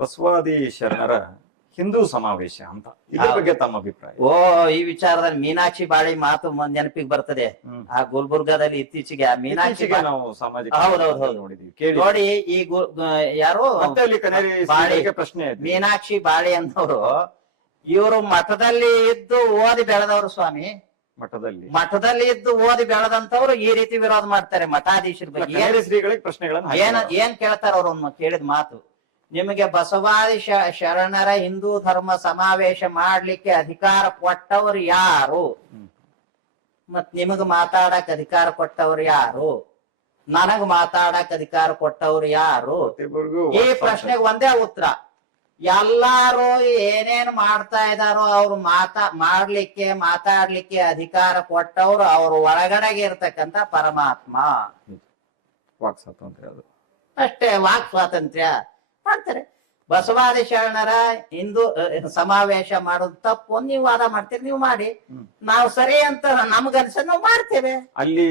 ಬಸವಾದಿ ಶರಣರ ಹಿಂದೂ ಸಮಾವೇಶ ಅಂತ ಇದ್ರ ಬಗ್ಗೆ ತಮ್ಮ ಅಭಿಪ್ರಾಯ? ಓ, ಈ ವಿಚಾರದಲ್ಲಿ ಮೀನಾಕ್ಷಿ ಬಾಳಿ ಮಾತು ನೆನಪಿಗೆ ಬರ್ತದೆ. ಆ ಗುಲ್ಬರ್ಗಾದಲ್ಲಿ ಇತ್ತೀಚೆಗೆ ಆ ಮೀನಾಕ್ಷಿ ನಾವು ಸಾಮಾಜಿಕ ಹೌದೌದು ನೋಡಿದೀವಿ. ನೋಡಿ, ಈ ಯಾರು ಪ್ರಶ್ನೆ ಮೀನಾಕ್ಷಿ ಬಾಳಿ ಅನ್ನೋರು, ಇವರು ಮಠದಲ್ಲಿ ಇದ್ದು ಓದಿ ಬೆಳೆದವರು ಸ್ವಾಮಿ. ಮಠದಲ್ಲಿ ಇದ್ದು ಓದಿ ಬೆಳೆದಂತವ್ರು ಈ ರೀತಿ ವಿರೋಧ ಮಾಡ್ತಾರೆ ಮಠಾಧೀಶರ ಬಗ್ಗೆ. ಶ್ರೀಗಳಿಗೆ ಪ್ರಶ್ನೆಗಳನ್ನ ಏನ್ ಕೇಳ್ತಾರ ಅವ್ರನ್ನ ಕೇಳಿದ ಮಾತು, ನಿಮಗೆ ಬಸವಾದಿ ಶರಣರ ಹಿಂದೂ ಧರ್ಮ ಸಮಾವೇಶ ಮಾಡ್ಲಿಕ್ಕೆ ಅಧಿಕಾರ ಕೊಟ್ಟವ್ರು ಯಾರು? ಮತ್ ನಿಮಗ್ ಮಾತಾಡಕ್ ಅಧಿಕಾರ ಕೊಟ್ಟವ್ರು ಯಾರು? ನನಗ್ ಮಾತಾಡಕ್ ಅಧಿಕಾರ ಕೊಟ್ಟವ್ರು ಯಾರು? ಈ ಪ್ರಶ್ನೆಗೆ ಒಂದೇ ಉತ್ತರ, ಎಲ್ಲಾರು ಏನೇನ್ ಮಾಡ್ತಾ ಇದಾರೋ ಅವ್ರು ಮಾತಾಡ್ಲಿಕ್ಕೆ ಅಧಿಕಾರ ಕೊಟ್ಟವ್ರು ಅವ್ರ ಒಳಗಡೆಗೆ ಇರ್ತಕ್ಕಂತ ಪರಮಾತ್ಮ. ವಾಕ್ ಸ್ವಾತಂತ್ರ್ಯ, ಅದು ಅಷ್ಟೇ. ವಾಕ್ ಸ್ವಾತಂತ್ರ್ಯ ಮಾಡ್ತಾರೆ. ಬಸವಾದಿ ಶರಣರ ಹಿಂದೂ ಸಮಾವೇಶ ಮಾಡೋದು ತಪ್ಪು ನೀವು ವಾದ ಮಾಡ್ತೀರಿ, ನೀವು ಮಾಡಿ. ನಾವು ಸರಿ ಅಂತ ನಮಗನ್ಸ ನಾವು ಮಾಡ್ತೇವೆ. ಅಲ್ಲಿ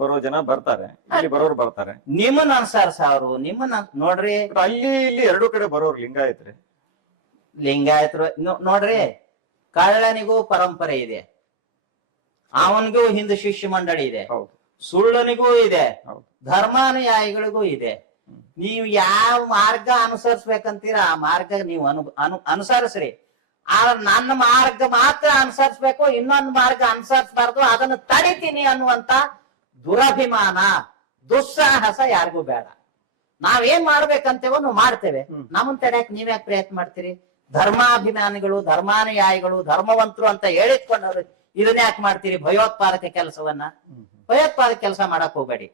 ಬರೋ ಜನ ಬರ್ತಾರೆ, ಇಲ್ಲಿ ಬರೋರು ಬರ್ತಾರೆ. ನಿಮ್ಮನ್ನ ಅನ್ಸಾರ್ಸ ಅವ್ರು ನಿಮ್ಮನ್ನ ನೋಡ್ರಿ. ಅಲ್ಲಿ ಇಲ್ಲಿ ಎರಡೂ ಕಡೆ ಬರೋರು ಲಿಂಗಾಯತರು ನೋಡ್ರಿ, ಕಳ್ಳನಿಗೂ ಪರಂಪರೆ ಇದೆ, ಅವನಿಗೂ ಹಿಂದೂ ಶಿಷ್ಯ ಮಂಡಳಿ ಇದೆ, ಸುಳ್ಳನಿಗೂ ಇದೆ, ಧರ್ಮಾನುಯಾಯಿಗಳಿಗೂ ಇದೆ. ನೀವು ಯಾವ ಮಾರ್ಗ ಅನುಸರಿಸ್ಬೇಕಂತೀರ ಆ ಮಾರ್ಗ ನೀವು ಅನುಸರಿಸ್ರಿ. ನನ್ನ ಮಾರ್ಗ ಮಾತ್ರ ಅನುಸರಿಸ್ಬೇಕು, ಇನ್ನೊಂದು ಮಾರ್ಗ ಅನುಸರಿಸಬಾರ್ದು, ಅದನ್ನು ತಡಿತೀನಿ ಅನ್ನುವಂತ ದುರಭಿಮಾನ, ದುಸ್ಸಾಹಸ ಯಾರಿಗೂ ಬೇಡ. ನಾವೇನ್ ಮಾಡ್ಬೇಕಂತೇವೋ ನಾವು ಮಾಡ್ತೇವೆ. ನಮ್ಮನ್ ತಡೆಯಕ್ ನೀವ್ಯಾಕೆ ಪ್ರಯತ್ನ ಮಾಡ್ತೀರಿ? ಧರ್ಮಾಭಿಮಾನಿಗಳು, ಧರ್ಮಾನುಯಾಯಿಗಳು, ಧರ್ಮವಂತರು ಅಂತ ಹೇಳಿದ್ಕೊಂಡವ್ರು ಇದನ್ನ ಯಾಕೆ ಮಾಡ್ತೀರಿ? ಭಯೋತ್ಪಾದಕ ಕೆಲಸ ಮಾಡಕ್ ಹೋಗ್ಬೇಡಿ.